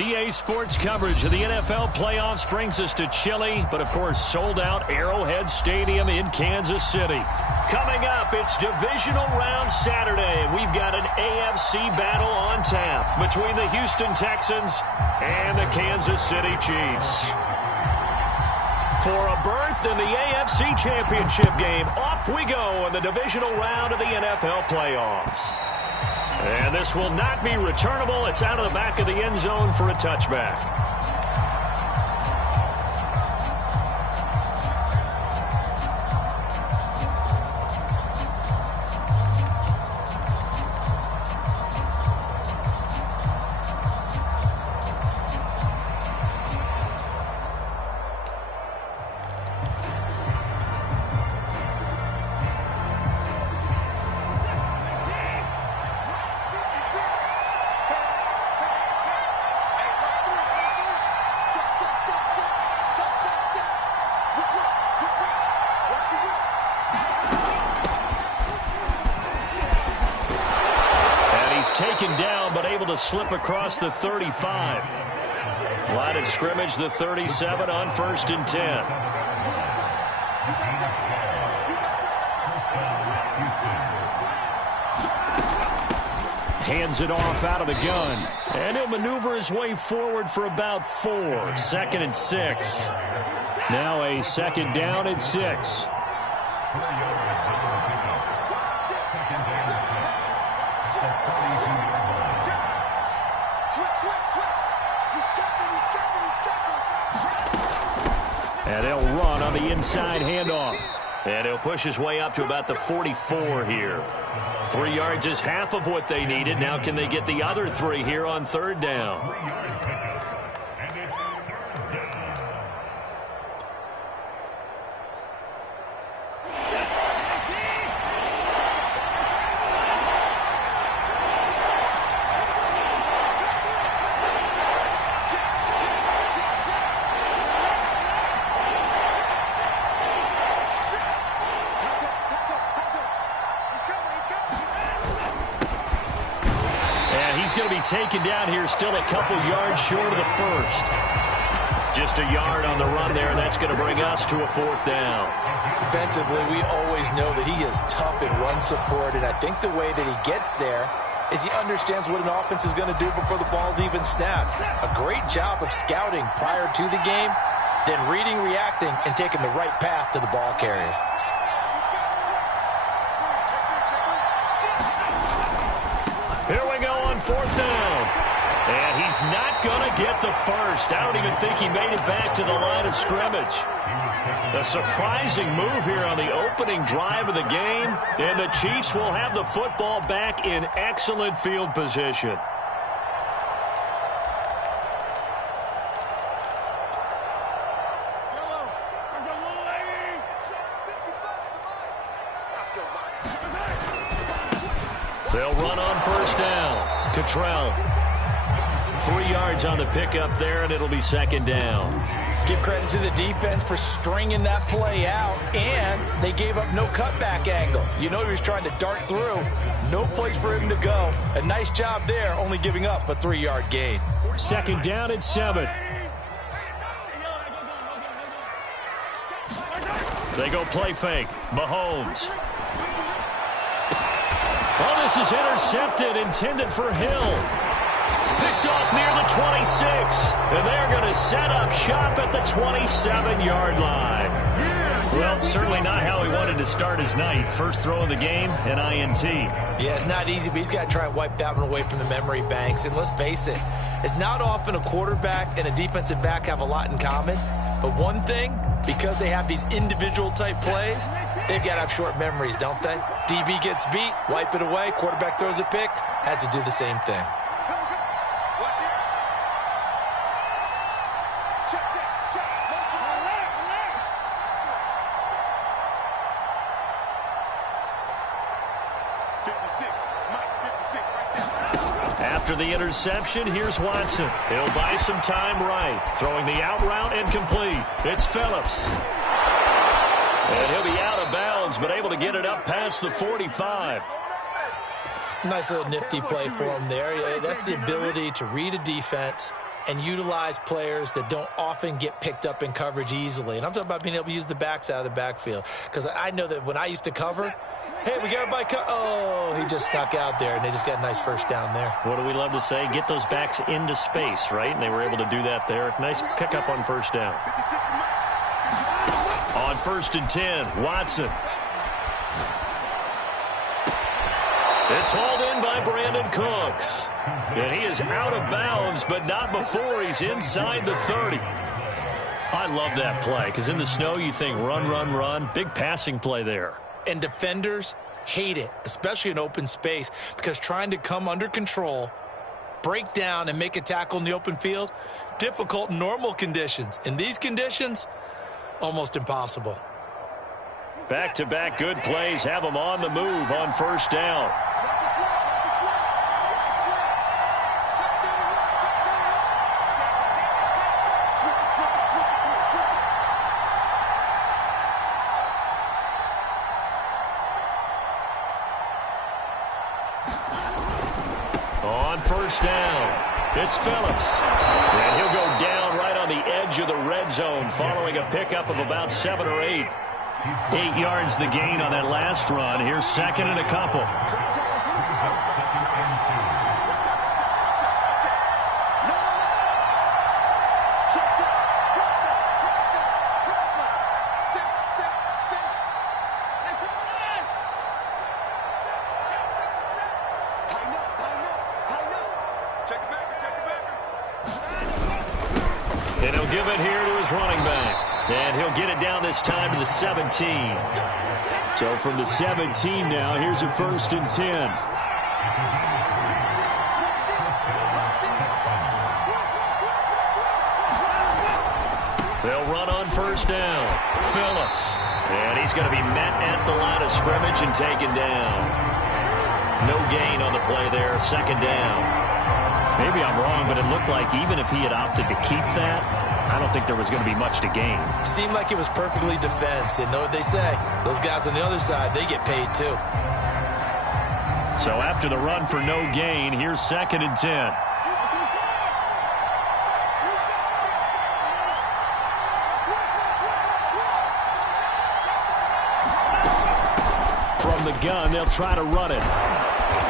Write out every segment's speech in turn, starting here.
EA Sports coverage of the NFL playoffs brings us to chilly, but of course sold-out Arrowhead Stadium in Kansas City. Coming up, it's Divisional Round Saturday, and we've got an AFC battle on tap between the Houston Texans and the Kansas City Chiefs. For a berth in the AFC Championship game, off we go in the Divisional Round of the NFL playoffs. And this will not be returnable. It's out of the back of the end zone for a touchback. Taken down, but able to slip across the 35. Line of scrimmage, the 37 on 1st and 10. Hands it off out of the gun. And he'll maneuver his way forward for about 4. 2nd and 6. Now a 2nd down and 6. And they'll run on the inside handoff. And he'll push his way up to about the 44 here. 3 yards is half of what they needed. Now can they get the other 3 here on 3rd down? He's going to be taken down here, still a couple yards short of the 1st. Just a yard on the run there, and that's going to bring us to a 4th down. Defensively, we always know that he is tough in run support, and I think the way that he gets there is he understands what an offense is going to do before the ball's even snapped. A great job of scouting prior to the game, then reading, reacting, and taking the right path to the ball carrier. Here we go on 4th down. And he's not going to get the first. I don't even think he made it back to the line of scrimmage. A surprising move here on the opening drive of the game. And the Chiefs will have the football back in excellent field position. They'll run on 1st down. Cottrell. 3 yards on the pickup there, and it'll be 2nd down. Give credit to the defense for stringing that play out, and they gave up no cutback angle. You know he was trying to dart through. No place for him to go. A nice job there, only giving up a 3-yard gain. 2nd down and 7. They go play fake. Mahomes. Oh, this is intercepted, intended for Hill. Picked off near the 26. And they're going to set up shop at the 27-yard line. Well, certainly not how he wanted to start his night. First throw of the game, an INT. Yeah, it's not easy, but he's got to try and wipe that one away from the memory banks. And let's face it, it's not often a quarterback and a defensive back have a lot in common. But one thing, because they have these individual type plays, they've got to have short memories, don't they? DB gets beat, wipe it away, quarterback throws a pick, has to do the same thing. After the interception, here's Watson. He'll buy some time right. Throwing the out route and complete. It's Phillips. And he'll be out of bounds, but able to get it up past the 45. Nice little nifty play for him there. Yeah, that's the ability to read a defense and utilize players that don't often get picked up in coverage easily. And I'm talking about being able to use the backs out of the backfield. Because I know that when I used to cover, hey, we got everybody oh, he just snuck out there, and they just got a nice first down there. What do we love to say? Get those backs into space, right? And they were able to do that there. Nice pickup on first down. On 1st and 10, Watson. It's hauled in by Brandon Cooks. And he is out of bounds, but not before he's inside the 30. I love that play, because in the snow you think run, run, run. Big passing play there. And defenders hate it, especially in open space, because trying to come under control, break down, and make a tackle in the open field, difficult in normal conditions. In these conditions, almost impossible. Back-to-back good plays have them on the move on first down. First down, it's Phillips. And he'll go down right on the edge of the red zone following a pickup of about 7 or 8. 8 yards the gain on that last run. Here's 2nd and a couple. And he'll give it here to his running back. And he'll get it down this time to the 17. So from the 17 now, here's a 1st and 10. They'll run on first down. Phillips. And he's going to be met at the line of scrimmage and taken down. No gain on the play there. 2nd down. Maybe I'm wrong, but it looked like even if he had opted to keep that, I don't think there was going to be much to gain. Seemed like it was perfectly defense. And know what they say? Those guys on the other side, they get paid too. So after the run for no gain, here's 2nd and 10. From the gun, they'll try to run it.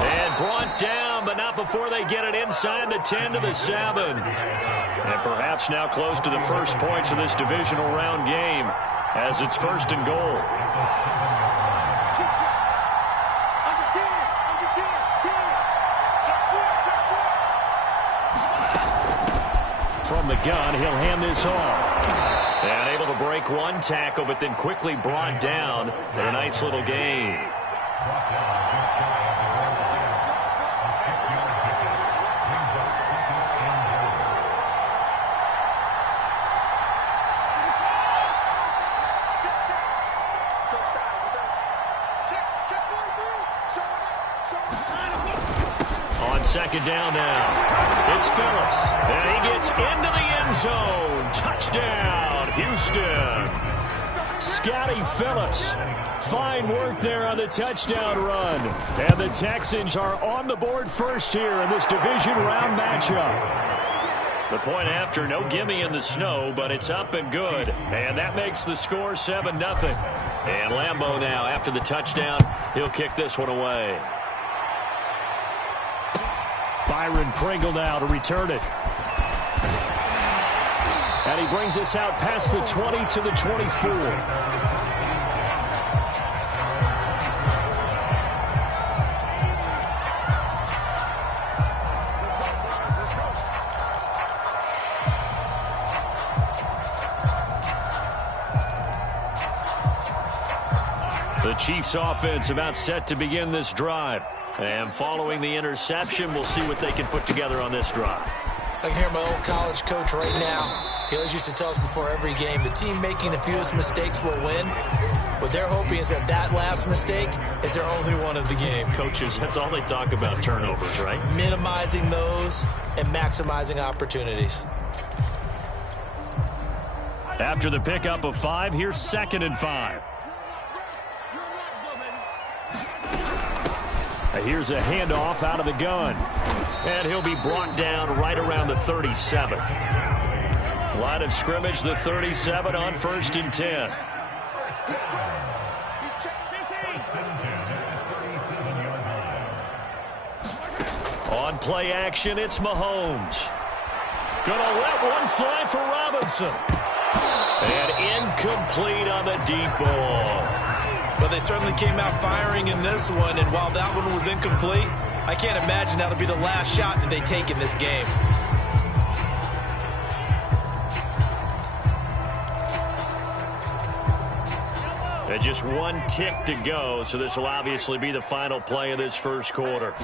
And brought down, but not before they get it inside the 10 to the 7. And perhaps now close to the first points of this divisional round game as it's 1st and goal. From the gun, he'll hand this off. And able to break one tackle, but then quickly brought down for a nice little gain. On 2nd down now, it's Phillips, and he gets into the end zone. Touchdown, Houston. Scotty Phillips. Fine work there on the touchdown run. And the Texans are on the board first here in this division round matchup. The point after, no gimme in the snow, but it's up and good. And that makes the score 7-0. And Lambeau now, after the touchdown, he'll kick this one away. Byron Pringle now to return it. And he brings us out past the 20 to the 24. The Chiefs offense about set to begin this drive. And following the interception, we'll see what they can put together on this drive. I can hear my old college coach right now. He always used to tell us before every game, the team making the fewest mistakes will win. What they're hoping is that that last mistake is their only one of the game. Coaches, that's all they talk about, turnovers, right? Minimizing those and maximizing opportunities. After the pickup of 5, here's 2nd and 5. Here's a handoff out of the gun. And he'll be brought down right around the 37. Line of scrimmage, the 37 on 1st and 10. On play action, it's Mahomes. Gonna let one fly for Robinson. And incomplete on the deep ball. Well, they certainly came out firing in this one, and while that one was incomplete, I can't imagine that'll be the last shot that they take in this game. And just one tick to go, so this will obviously be the final play of this first quarter.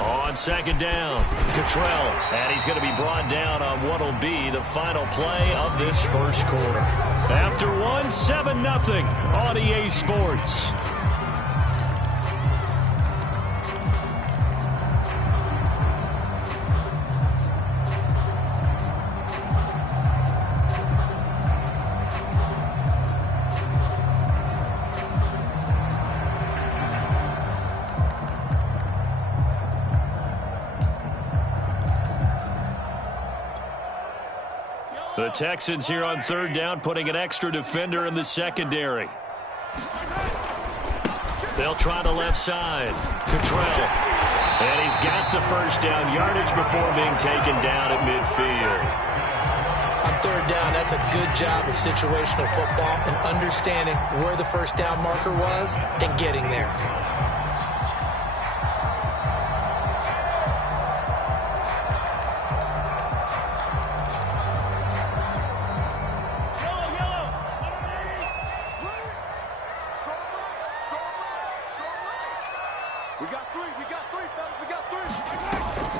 On 2nd down, Cottrell, and he's going to be brought down on what will be the final play of this first quarter. After one, 7-0 on EA Sports. The Texans here on 3rd down, putting an extra defender in the secondary. They'll try the left side. Cottrell. And he's got the first down yardage before being taken down at midfield. On 3rd down, that's a good job of situational football and understanding where the first down marker was and getting there.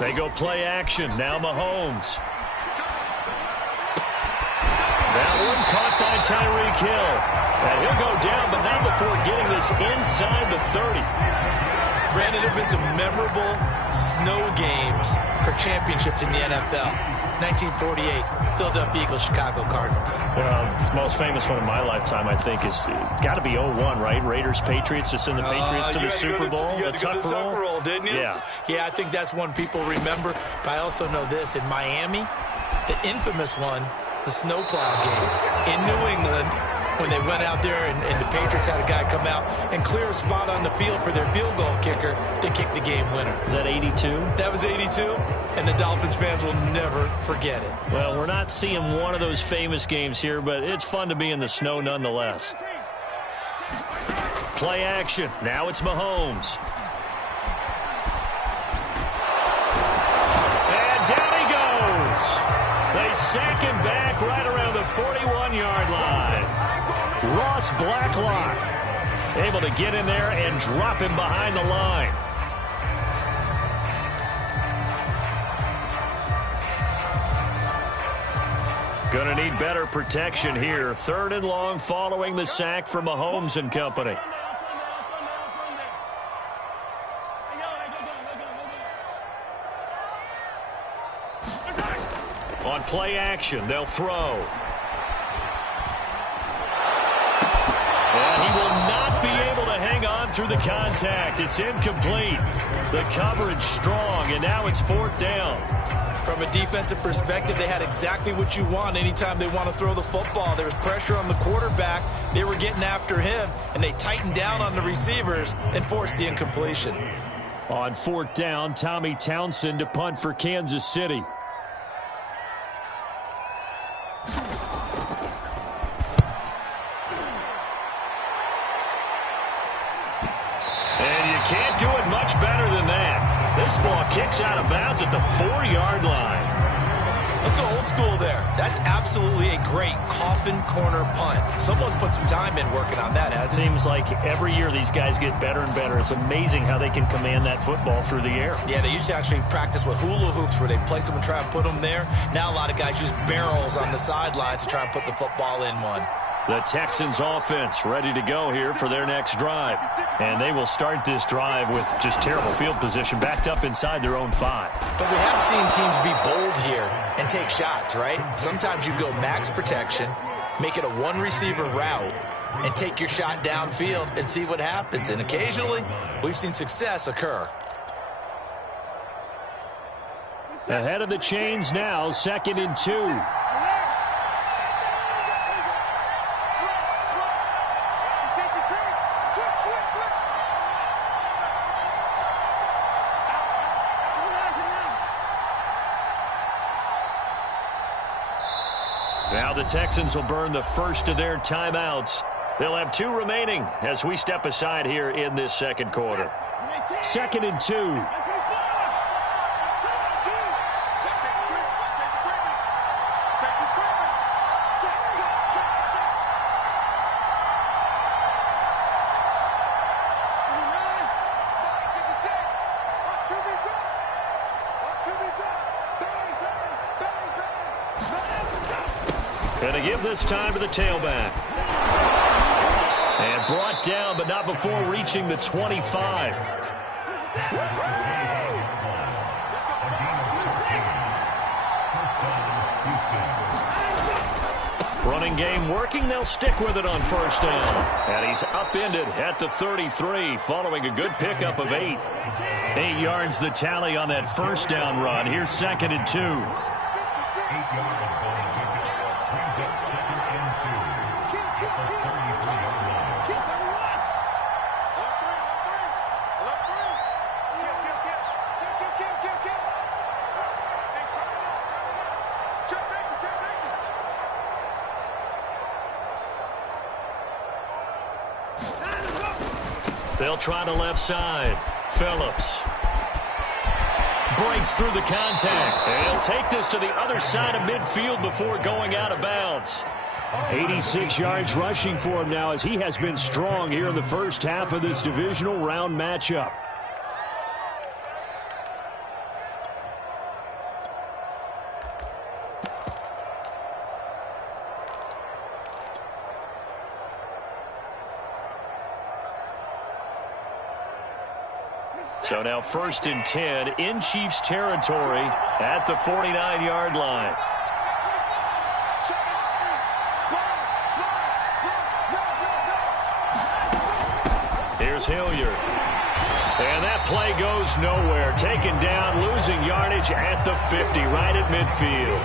They go play action. Now Mahomes. That one caught by Tyreek Hill. And he'll go down, but not before getting this inside the 30. Brandon, there have been some memorable snow games for championships in the NFL. 1948, Philadelphia Eagles, Chicago Cardinals. The most famous one in my lifetime, I think, is got to be 01, right? Raiders, Patriots, to send the Patriots to the Super Bowl. You had to go to the Tuck roll, didn't you? Yeah. Yeah, I think that's one people remember. But I also know this. In Miami, the infamous one, the snowplow game. In New England, when they went out there and the Patriots had a guy come out and clear a spot on the field for their field goal kicker to kick the game winner. Is that 82? That was 82, and the Dolphins fans will never forget it. Well, we're not seeing one of those famous games here, but it's fun to be in the snow nonetheless. Play action. Now it's Mahomes. And down he goes. They sack him back right around the 41-yard line. Ross Blacklock able to get in there and drop him behind the line. Gonna need better protection here. 3rd and long following the sack from Mahomes and company. On play action, they'll throw. And he will not be able to hang on through the contact. It's incomplete. The coverage strong, and now it's 4th down. From a defensive perspective, they had exactly what you want anytime they want to throw the football. There was pressure on the quarterback. They were getting after him, and they tightened down on the receivers and forced the incompletion. On 4th down, Tommy Townsend to punt for Kansas City. Can't do it much better than that. This ball kicks out of bounds at the 4-yard line. Let's go old school there. That's absolutely a great coffin corner punt. Someone's put some time in working on that, hasn't it? Seems like every year these guys get better and better. It's amazing how they can command that football through the air. Yeah, they used to actually practice with hula hoops where they place them and try and put them there. Now a lot of guys use barrels on the sidelines to try and put the football in one. The Texans offense ready to go here for their next drive. And they will start this drive with just terrible field position, backed up inside their own 5. But we have seen teams be bold here and take shots, right? Sometimes you go max protection, make it a one-receiver route, and take your shot downfield and see what happens. And occasionally, we've seen success occur. Ahead of the chains now, 2nd and 2. Now the Texans will burn the first of their timeouts. They'll have 2 remaining as we step aside here in this second quarter. 2nd and 2. And to give this time to the tailback. And brought down, but not before reaching the 25. Running game working. They'll stick with it on first down. And he's upended at the 33 following a good pickup of 8. 8 yards the tally on that first down run. Here's 2nd and 2. They'll try the left side. Phillips breaks through the contact. And he'll take this to the other side of midfield before going out of bounds. 86 yards rushing for him now as he has been strong here in the first half of this divisional round matchup. So now 1st and 10 in Chiefs territory at the 49-yard line. Here's Hilliard. And that play goes nowhere. Taken down, losing yardage at the 50, right at midfield.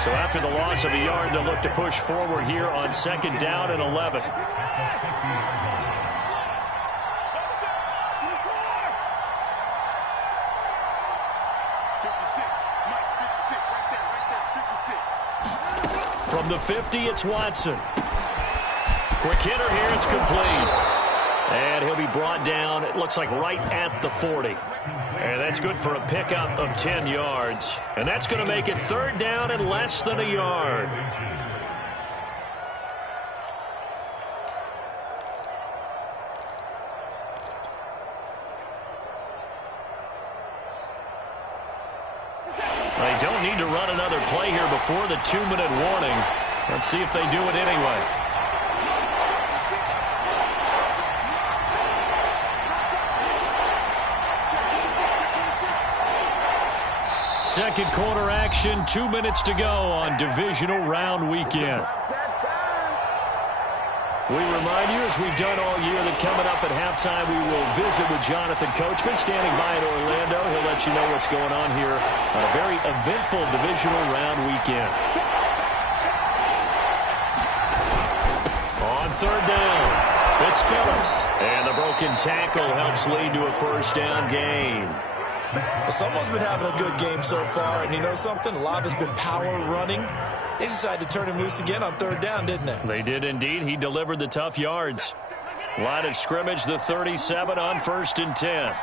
So after the loss of a yard, they'll look to push forward here on 2nd down and 11. From the 50, it's Watson. Quick hitter here, it's complete. And he'll be brought down, it looks like right at the 40. And that's good for a pickup of 10 yards. And that's going to make it 3rd down and less than a yard. They don't need to run another play here before the 2-minute warning. Let's see if they do it anyway. Second quarter action, 2 minutes to go on divisional round weekend. We remind you, as we've done all year, that coming up at halftime, we will visit with Jonathan Coachman, standing by in Orlando. He'll let you know what's going on here on a very eventful divisional round weekend. On 3rd down, it's Phillips. And the broken tackle helps lead to a first down gain. Well, someone's been having a good game so far, and you know something? A lot has been power running. They decided to turn him loose again on 3rd down, didn't they? They did indeed. He delivered the tough yards. Line of scrimmage, the 37 on 1st and 10.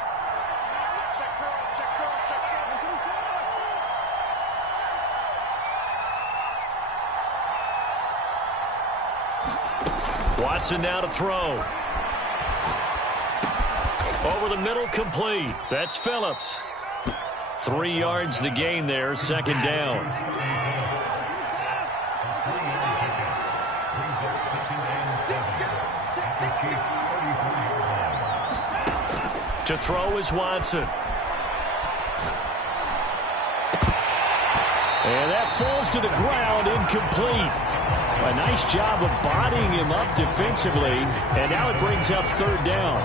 Watson now to throw. Over the middle, complete. That's Phillips. 3 yards the gain there, 2nd down. To throw is Watson. And that falls to the ground, incomplete. A nice job of bodying him up defensively, and now it brings up 3rd down.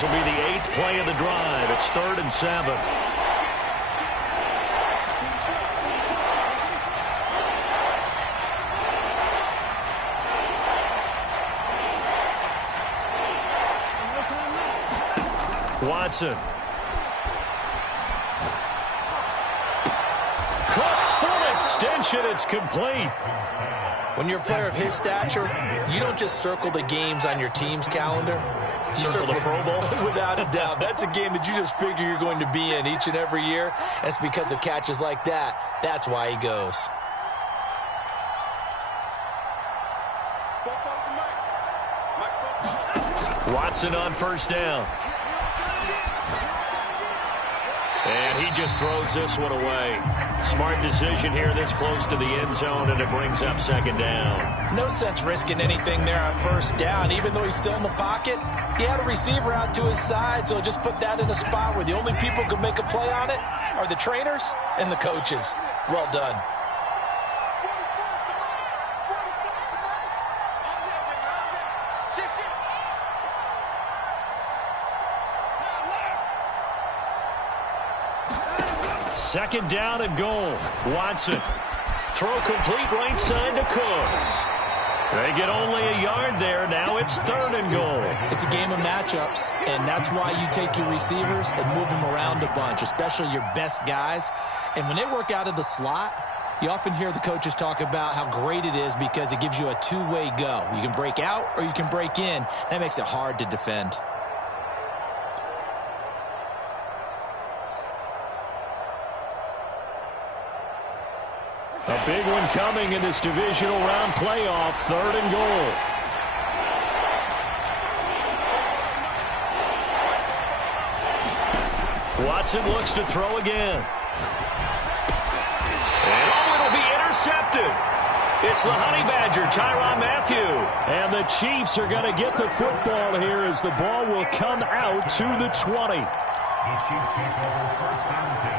This will be the 8th play of the drive. It's 3rd and 7. Watson. Cook's full extension. It's complete. When you're a player of his stature, you don't just circle the games on your team's calendar. You circle the Pro Bowl. Without a doubt. That's a game that you just figure you're going to be in each and every year. And it's because of catches like that. That's why he goes. Watson on 1st down. And he just throws this one away. Smart decision here this close to the end zone, and it brings up 2nd down. No sense risking anything there on 1st down. Even though he's still in the pocket, he had a receiver out to his side, so just put that in a spot where the only people who can make a play on it are the trainers and the coaches. Well done. Second down and goal. Watson. Throw complete right side to Cooks. They get only a yard there. Now it's 3rd and goal. It's a game of matchups, and that's why you take your receivers and move them around a bunch, especially your best guys. And when they work out of the slot, you often hear the coaches talk about how great it is because it gives you a two-way go. You can break out or you can break in. That makes it hard to defend. A big one coming in this divisional round playoff. 3rd and goal. Watson looks to throw again. And it'll be intercepted. It's the Honey Badger, Tyrann Mathieu. And the Chiefs are going to get the football here as the ball will come out to the 20. The Chiefs take over 1st and 10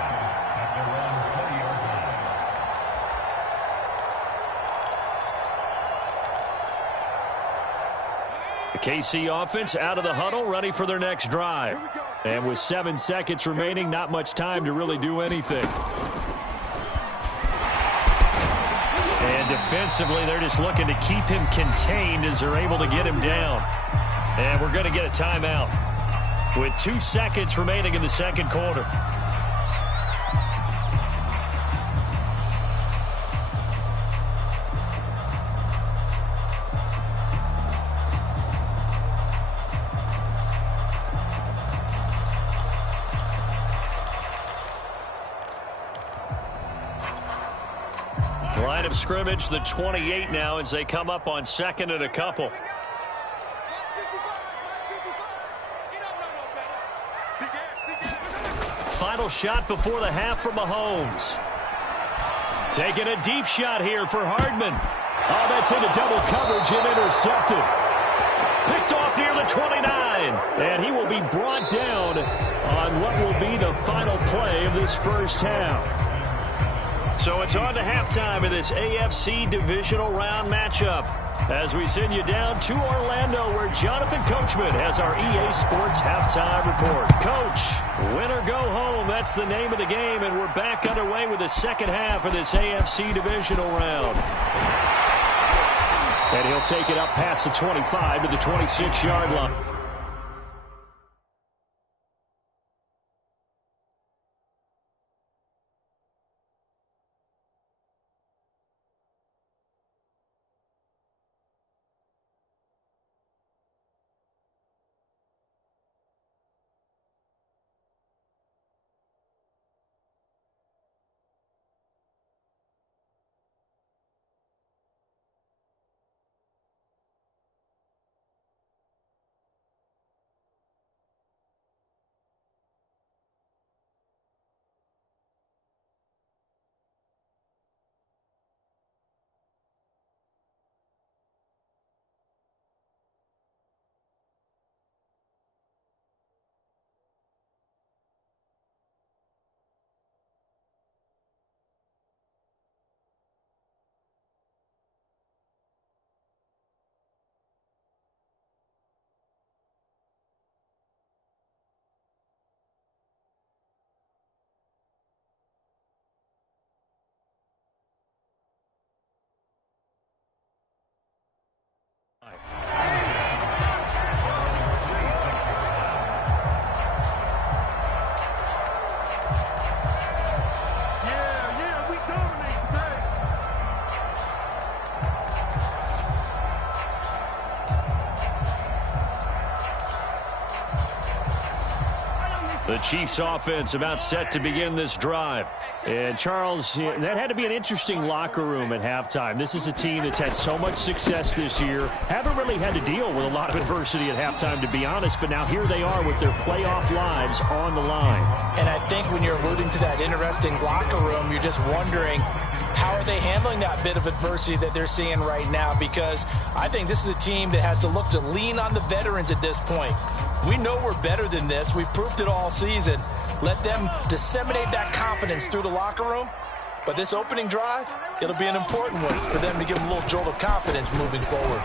at their own 20-yard line. The KC offense out of the huddle, ready for their next drive. And with 7 seconds remaining, not much time to really do anything. And defensively, they're just looking to keep him contained as they're able to get him down. And we're going to get a timeout with 2 seconds remaining in the 2nd quarter. Line of scrimmage, the 28 now as they come up on 2nd and a couple. Final shot before the half for Mahomes. Taking a deep shot here for Hardman. Oh, that's into double coverage and intercepted. Picked off near the 29. And he will be brought down on what will be the final play of this 1st half. So it's on to halftime of this AFC divisional round matchup as we send you down to Orlando where Jonathan Coachman has our EA Sports halftime report. Coach, win or go home, that's the name of the game, and we're back underway with the 2nd half of this AFC divisional round. And he'll take it up past the 25 to the 26-yard line. The Chiefs offense about set to begin this drive. And, Charles, that had to be an interesting locker room at halftime. This is a team that's had so much success this year. Haven't really had to deal with a lot of adversity at halftime, to be honest. But now here they are with their playoff lives on the line. And I think when you're alluding to that interesting locker room, you're just wondering, how are they handling that bit of adversity that they're seeing right now? Because I think this is a team that has to look to lean on the veterans at this point. We know we're better than this. We've proved it all season. Let them disseminate that confidence through the locker room. But this opening drive, it'll be an important one for them to give them a little jolt of confidence moving forward.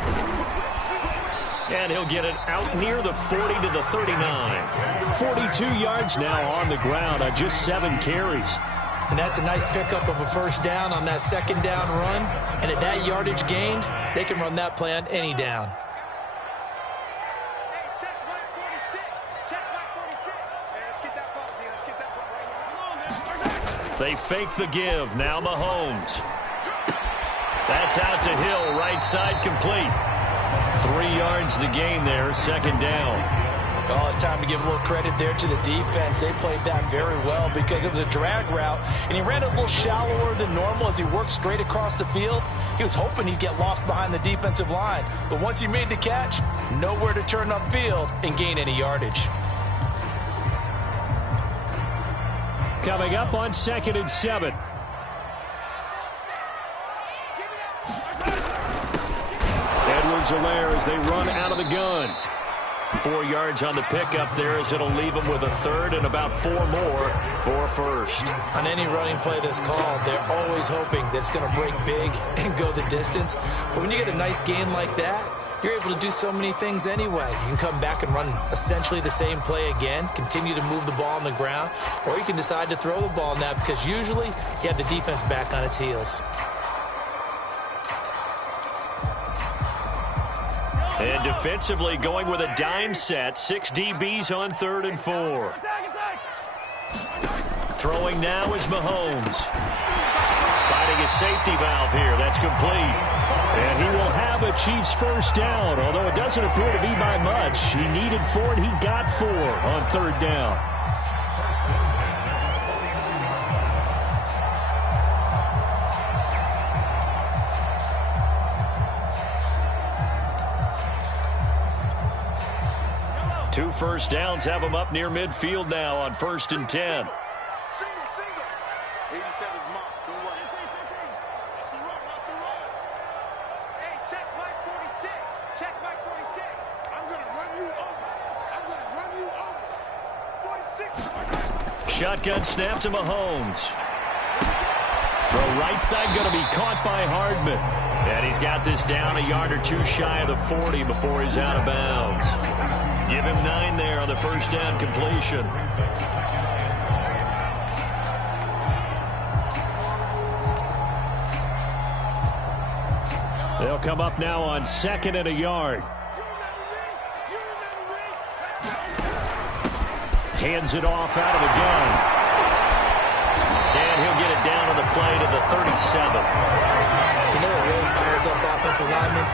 And he'll get it out near the 40 to the 39. 42 yards now on the ground on just 7 carries. And that's a nice pickup of a first down on that second down run. And at that yardage gained, they can run that play on any down. They fake the give. Now Mahomes. That's out to Hill. Right side complete. 3 yards the gain there. Second down. Well, it's time to give a little credit there to the defense. They played that very well because it was a drag route, and he ran it a little shallower than normal as he worked straight across the field. He was hoping he'd get lost behind the defensive line, but once he made the catch, nowhere to turn upfield and gain any yardage. Coming up on 2nd and 7. Edwards-Helaire as they run out of the gun. 4 yards on the pickup there as it'll leave them with a third and about 4 more for first. On any running play that's called, they're always hoping that it's going to break big and go the distance. But when you get a nice gain like that, you're able to do so many things anyway. You can come back and run essentially the same play again, continue to move the ball on the ground, or you can decide to throw the ball now because usually you have the defense back on its heels. And defensively going with a dime set. 6 DBs on 3rd and 4. Throwing now is Mahomes. Finding a safety valve here. That's complete. And he will have a Chiefs first down, although it doesn't appear to be by much. He needed 4 and he got 4 on 3rd down. Two first downs have them up near midfield now on 1st and 10. Shotgun snap to Mahomes. Throw right side going to be caught by Hardman. And he's got this down a yard or two shy of the 40 before he's out of bounds. Give him 9 there on the first down completion. They'll come up now on 2nd and a yard. Hands it off out of the gun. And he'll get it down on the play to the 37. You know what really fires up offensive linemen?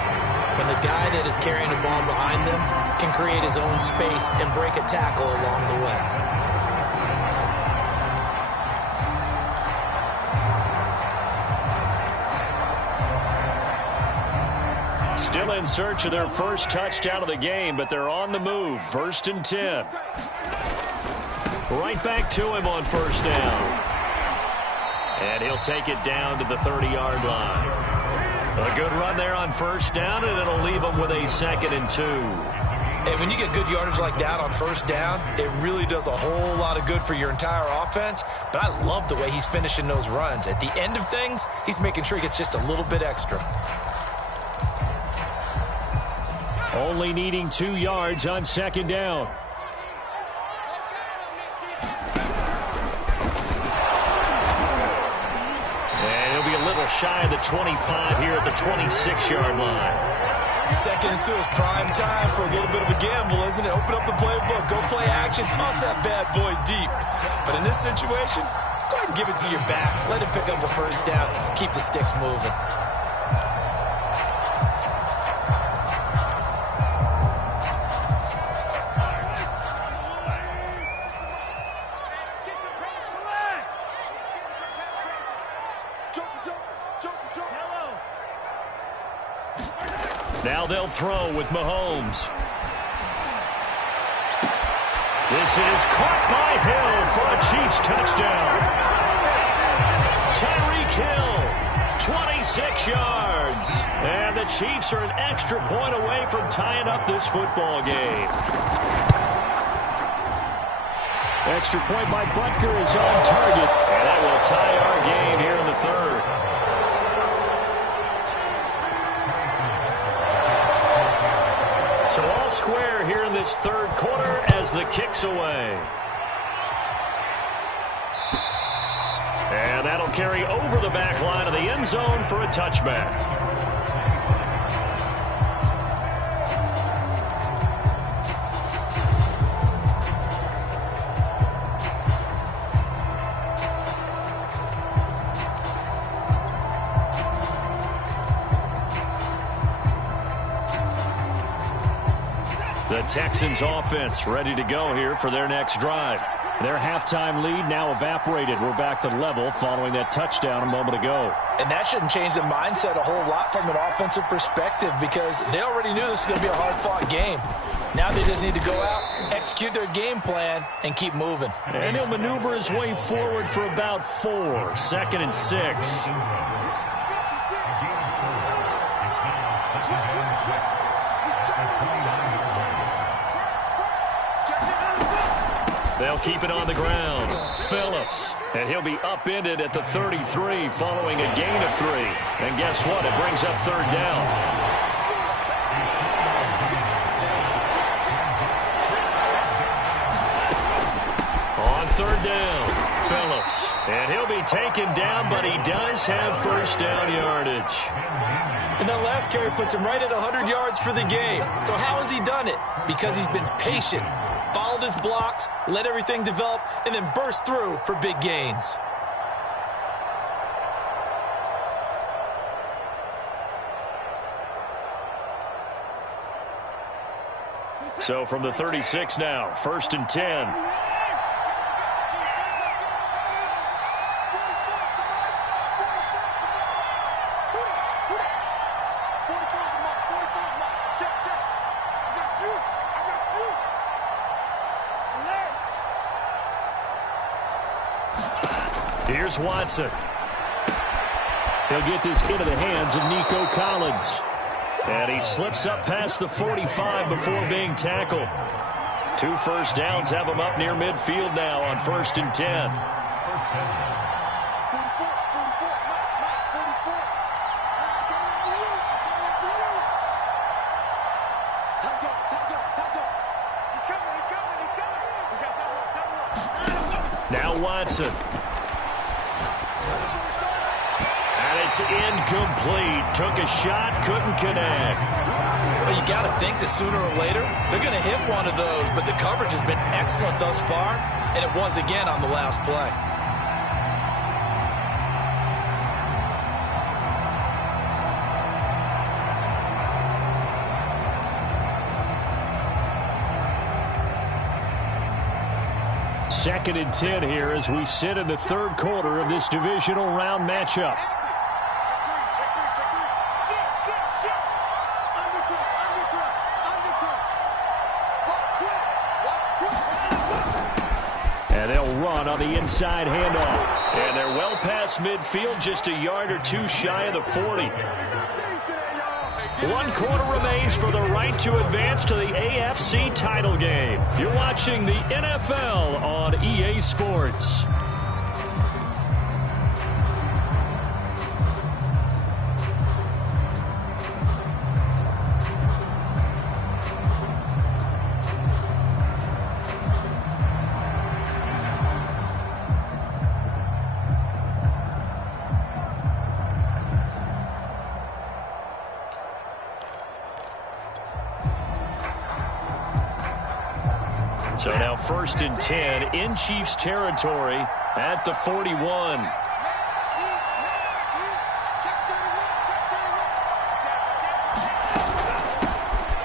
When the guy that is carrying the ball behind them can create his own space and break a tackle along the way. Still in search of their first touchdown of the game, but they're on the move. 1st and 10. Right back to him on first down. And he'll take it down to the 30-yard line. A good run there on first down, and it'll leave him with a 2nd and 2. And when you get good yardage like that on first down, it really does a whole lot of good for your entire offense. But I love the way he's finishing those runs. At the end of things, he's making sure he gets just a little bit extra. Only needing 2 yards on 2nd down. Shy of the 25 here at the 26-yard line. 2nd and 2 is prime time for a little bit of a gamble, isn't it? Open up the playbook, go play action, toss that bad boy deep. But in this situation, go ahead and give it to your back. Let him pick up a first down. Keep the sticks moving. Now they'll throw with Mahomes. This is caught by Hill for a Chiefs touchdown. Tyreek Hill, 26 yards. And the Chiefs are an extra point away from tying up this football game. Extra point by Butker is on target. And that will tie our game here in the third. So all square here in this third quarter as the kick's away. And that'll carry over the back line of the end zone for a touchback. The Texans offense ready to go here for their next drive. Their halftime lead now evaporated. We're back to level following that touchdown a moment ago. And that shouldn't change the mindset a whole lot from an offensive perspective because they already knew this was going to be a hard-fought game. Now they just need to go out, execute their game plan, and keep moving. And he'll maneuver his way forward for about 4. 2nd and 6. They'll keep it on the ground. Phillips. And he'll be upended at the 33 following a gain of 3. And guess what? It brings up 3rd down. On 3rd down, Phillips. And he'll be taken down, but he does have 1st down yardage. And that last carry puts him right at 100 yards for the game. So how has he done it? Because he's been patient, followed his blocks, let everything develop, and then burst through for big gains. So from the 36 now, 1st and 10. Here's Watson. He'll get this into the hands of Nico Collins. And he slips up past the 45 before being tackled. 2 1st downs have him up near midfield now on 1st and 10. Now Watson. It's incomplete. Took a shot, couldn't connect. Well, you got to think that sooner or later they're going to hit one of those, but the coverage has been excellent thus far, and it was again on the last play. Second and 10 here as we sit in the third quarter of this divisional round matchup. And they'll run on the inside handoff. And they're well past midfield, just a yard or 2 shy of the 40. 1 quarter remains for the right to advance to the AFC title game. You're watching the NFL on EA Sports. So now 1st and 10 in Chiefs territory at the 41.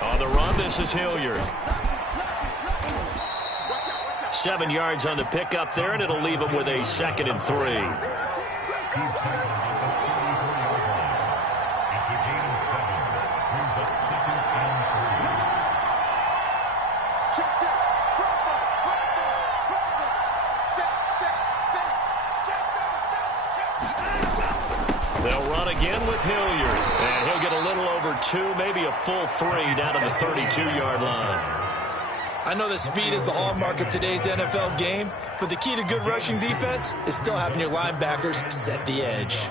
On the run, this is Hilliard. 7 yards on the pickup there, and it'll leave him with a 2nd and 3. again with Hilliard. And he'll get a little over 2, maybe a full 3 down to the 32-yard line. I know that speed is the hallmark of today's NFL game, but the key to good rushing defense is still having your linebackers set the edge.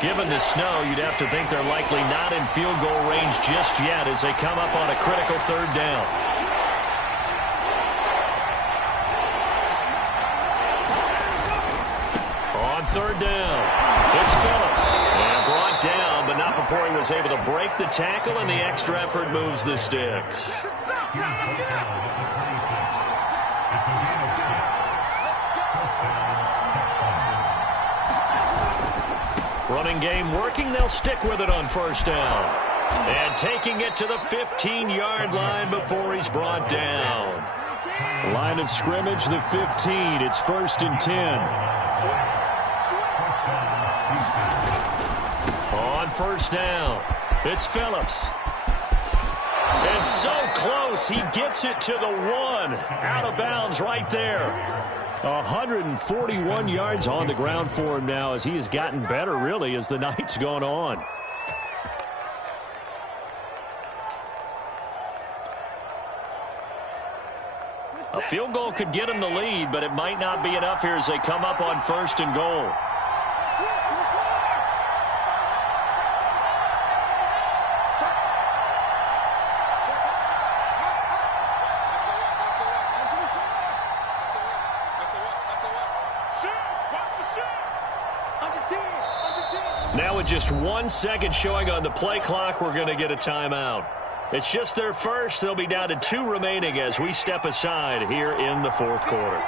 Given the snow, you'd have to think they're likely not in field goal range just yet as they come up on a critical 3rd down. On 3rd down, it's Phillips. And brought down, but not before he was able to break the tackle, and the extra effort moves the sticks. Running game working. They'll stick with it on 1st down. And taking it to the 15-yard line before he's brought down. Line of scrimmage, the 15. It's 1st and 10. On 1st down, it's Phillips. And so close, he gets it to the 1. Out of bounds right there. 141 yards on the ground for him now as he has gotten better, really, as the night's gone on. A field goal could get him the lead, but it might not be enough here as they come up on 1st and goal. Now with just 1 second showing on the play clock, we're going to get a timeout. It's just their first. They'll be down to 2 remaining as we step aside here in the 4th quarter.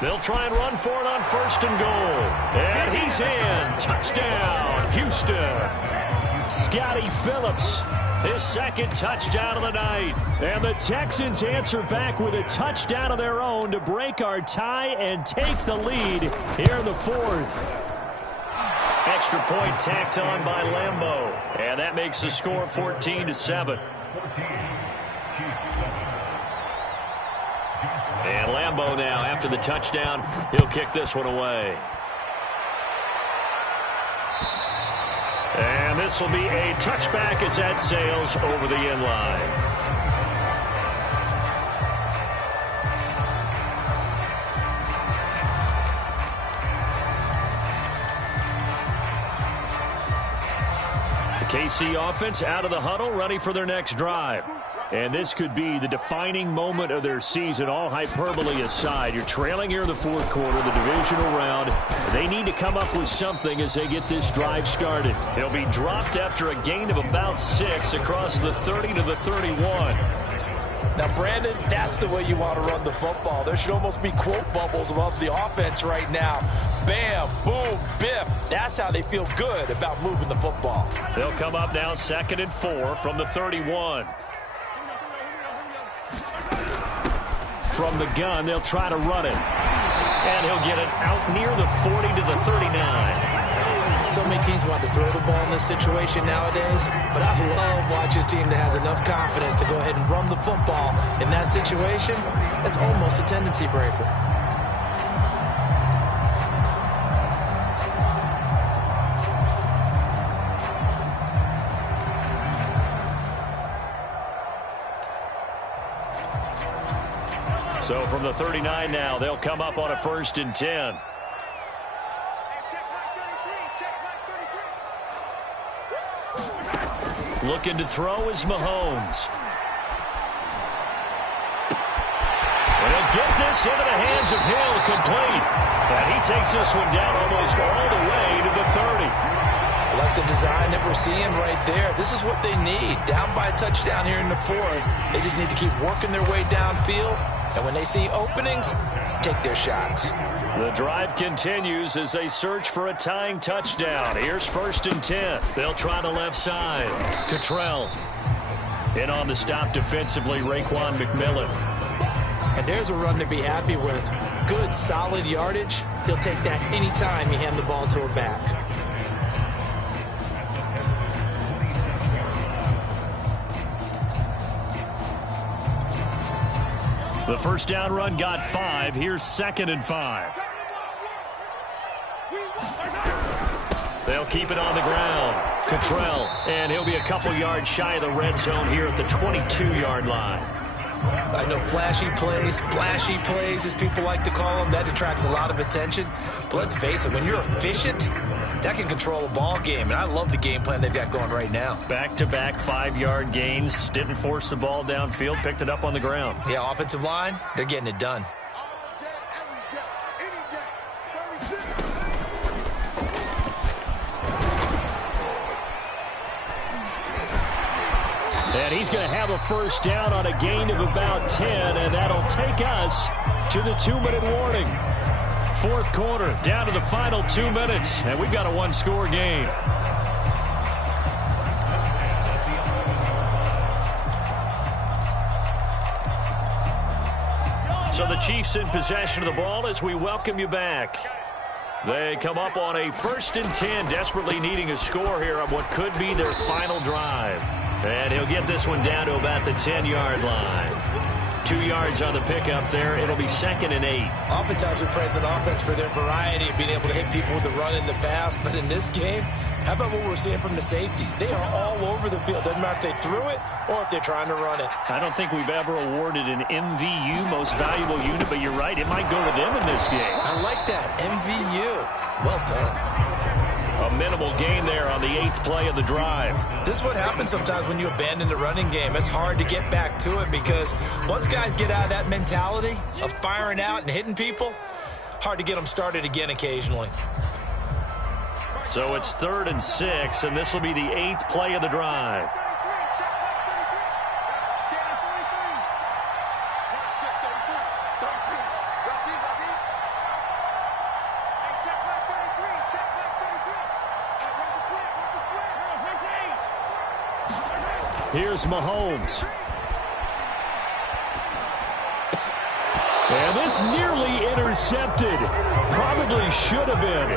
They'll try and run for it on 1st and goal. And he's in. Touchdown, Houston. Scotty Phillips. His 2nd touchdown of the night. And the Texans answer back with a touchdown of their own to break our tie and take the lead here in the 4th. Extra point tacked on by Lambeau. And that makes the score 14-7. And Lambeau now, after the touchdown, he'll kick this one away. And this will be a touchback as that sails over the end line. The KC offense out of the huddle, ready for their next drive. And this could be the defining moment of their season, all hyperbole aside. You're trailing here in the 4th quarter, the divisional round. They need to come up with something as they get this drive started. He'll be dropped after a gain of about 6 across the 30 to the 31. Now, Brandon, that's the way you want to run the football. There should almost be quote bubbles above the offense right now. Bam, boom, biff. That's how they feel good about moving the football. They'll come up now 2nd and 4 from the 31. From the gun, they'll try to run it. And he'll get it out near the 40 to the 39. So many teams want to throw the ball in this situation nowadays, but I love watching a team that has enough confidence to go ahead and run the football in that situation. That's almost a tendency breaker. So from the 39 now, they'll come up on a 1st and 10. Looking to throw is Mahomes. And he'll get this into the hands of Hill, complete. And he takes this one down almost all the way to the 30. I like the design that we're seeing right there. This is what they need. Down by a touchdown here in the 4th. They just need to keep working their way downfield. And when they see openings, take their shots. The drive continues as they search for a tying touchdown. Here's 1st and 10. They'll try the left side. Cottrell. In on the stop defensively, Raekwon McMillan. And there's a run to be happy with. Good, solid yardage. He'll take that anytime you hand the ball to a back. The first down run got 5. Here's 2nd and 5. They'll keep it on the ground. Cottrell, and he'll be a couple yards shy of the red zone here at the 22-yard line. I know flashy plays, splashy plays, as people like to call them, that attracts a lot of attention. But let's face it, when you're efficient, that can control a ball game. And I love the game plan they've got going right now. Back-to-back 5-yard gains. Didn't force the ball downfield. Picked it up on the ground. Yeah, offensive line, they're getting it done. And he's going to have a first down on a gain of about 10, and that'll take us to the 2-minute warning. Fourth quarter, down to the final 2 minutes, and we've got a one-score game. So the Chiefs in possession of the ball as we welcome you back. They come up on a 1st and 10, desperately needing a score here on what could be their final drive. And he'll get this one down to about the 10-yard line. 2 yards on the pickup there. It'll be 2nd and 8. Oftentimes we praise an offense for their variety and being able to hit people with the run in the pass. But in this game, how about what we're seeing from the safeties? They are all over the field. Doesn't matter if they threw it or if they're trying to run it. I don't think we've ever awarded an MVU, most valuable unit, but you're right. It might go to them in this game. I like that. MVU. Well done. A minimal gain there on the 8th play of the drive. This is what happens sometimes when you abandon the running game. It's hard to get back to it because once guys get out of that mentality of firing out and hitting people, hard to get them started again occasionally. So it's 3rd and 6, and this will be the 8th play of the drive. Here's Mahomes. And this nearly intercepted. Probably should have been.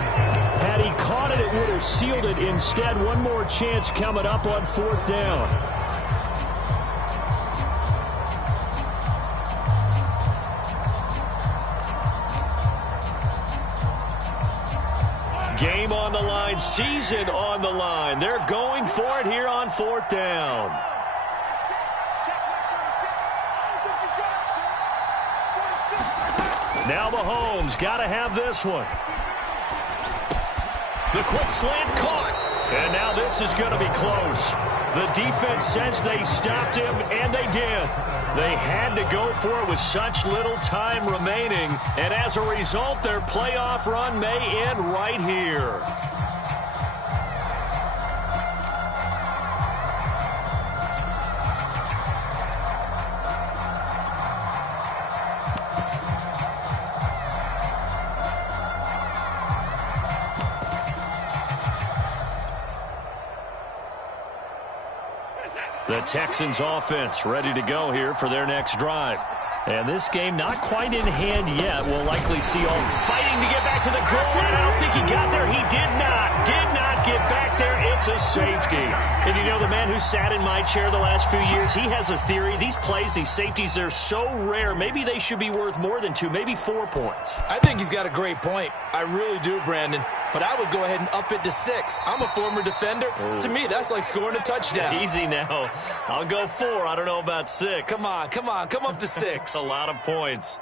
Had he caught it, it would have sealed it. Instead, one more chance coming up on 4th down. Game on the line, season on the line. They're going for it here on 4th down. Now Mahomes got to have this one. The quick slant caught. And now this is going to be close. The defense says they stopped him, and they did. They had to go for it with such little time remaining. And as a result, their playoff run may end right here. The Texans offense ready to go here for their next drive. And this game not quite in hand yet. We'll likely see all fighting to get back to the goal line. I don't think he got there. He did not get back there. It's a safety. And you know, the man who sat in my chair the last few years, he has a theory. These plays, these safeties, they're so rare. Maybe they should be worth more than 2, maybe 4 points. I think he's got a great point. I really do, Brandon. But I would go ahead and up it to 6. I'm a former defender. Oh. To me, that's like scoring a touchdown. Easy now. I'll go 4. I don't know about 6. Come on. Come up to 6. A lot of points.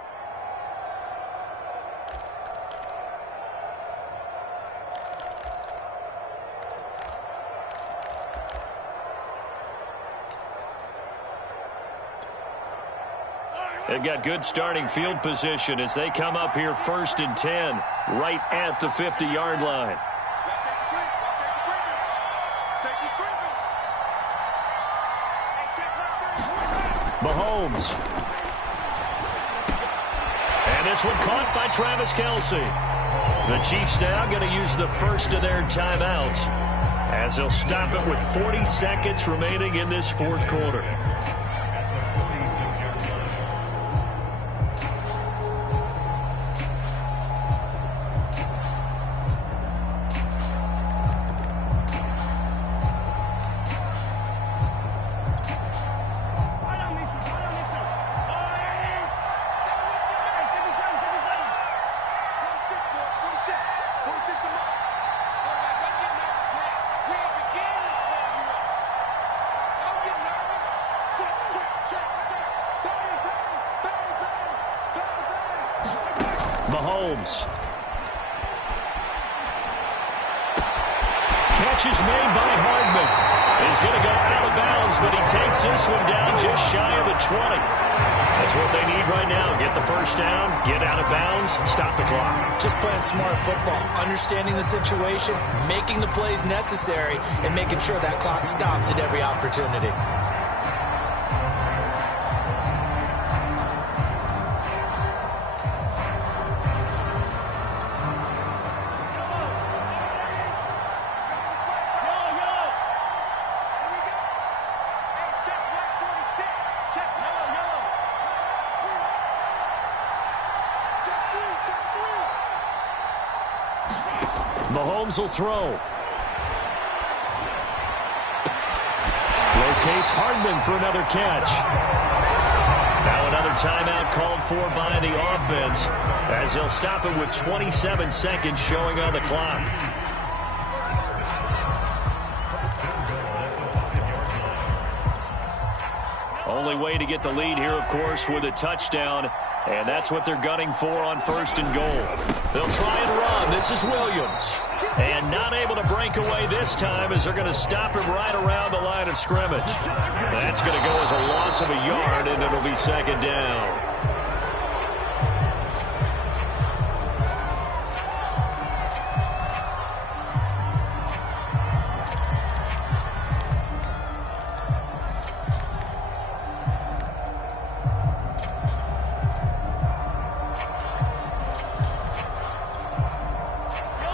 They've got good starting field position as they come up here 1st and 10, right at the 50-yard line. Mahomes. And this one caught by Travis Kelce. The Chiefs now going to use the first of their timeouts as they'll stop it with 40 seconds remaining in this 4th quarter. Mahomes. Catch is made by Hardman. He's going to go out of bounds, but he takes this one down just shy of the 20. That's what they need right now. Get the first down, get out of bounds, stop the clock. Just playing smart football, understanding the situation, making the plays necessary, and making sure that clock stops at every opportunity. Mahomes will throw. Locates Hardman for another catch. Now another timeout called for by the offense as he'll stop it with 27 seconds showing on the clock. Only way to get the lead here, of course, with a touchdown, and that's what they're gunning for on 1st and goal. They'll try and run. This is Williams. And not able to break away this time as they're going to stop him right around the line of scrimmage. That's going to go as a loss of a yard, and it'll be 2nd down.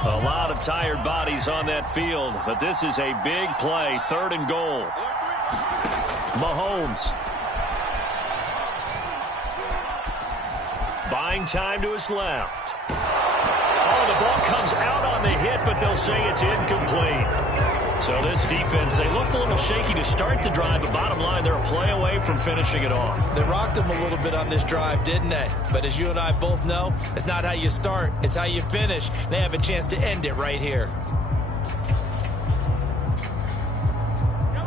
A lot of tired bodies on that field, but this is a big play. 3rd and goal. Mahomes. Buying time to his left. Oh, the ball comes out on the hit, but they'll say it's incomplete. So this defense, they looked a little shaky to start the drive, but bottom line, they're a play away from finishing it off. They rocked them a little bit on this drive, didn't they? But as you and I both know, it's not how you start, it's how you finish. They have a chance to end it right here.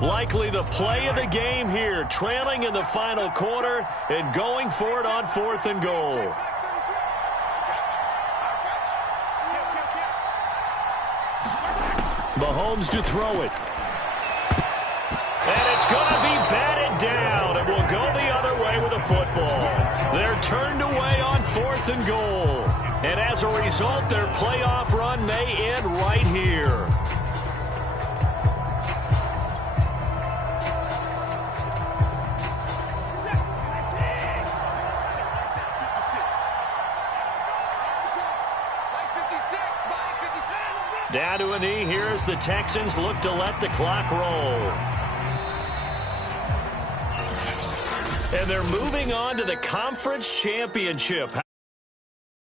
Likely the play of the game here, trailing in the final quarter and going for it on 4th and goal. Mahomes to throw it. And it's going to be batted down, and will go the other way with the football. They're turned away on 4th and goal. And as a result, their playoff run may end right here. Down to a knee here as the Texans look to let the clock roll. And they're moving on to the conference championship.